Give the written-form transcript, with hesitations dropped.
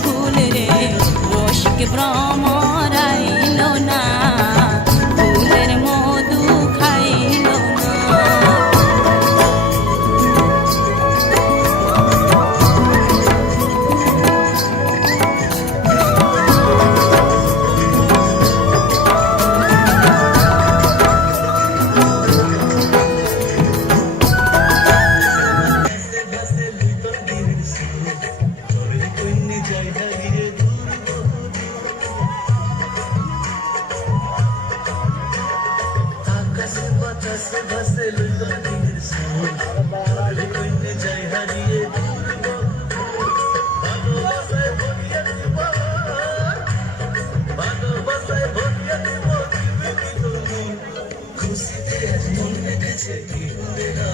ফুল রে রসিক ভ্রমরাইল না ফুলের মধু খাইল না। ভাসে ভাসে লইল দিনের সময় চলে কইতে যাই হারিয়ে ভালোবাসায় ভরিয়ে দিব ভালোবাসায় ভরিয়ে দিব দিবে কি তুমি খুশিতে মন রেখেছে কি হবে না।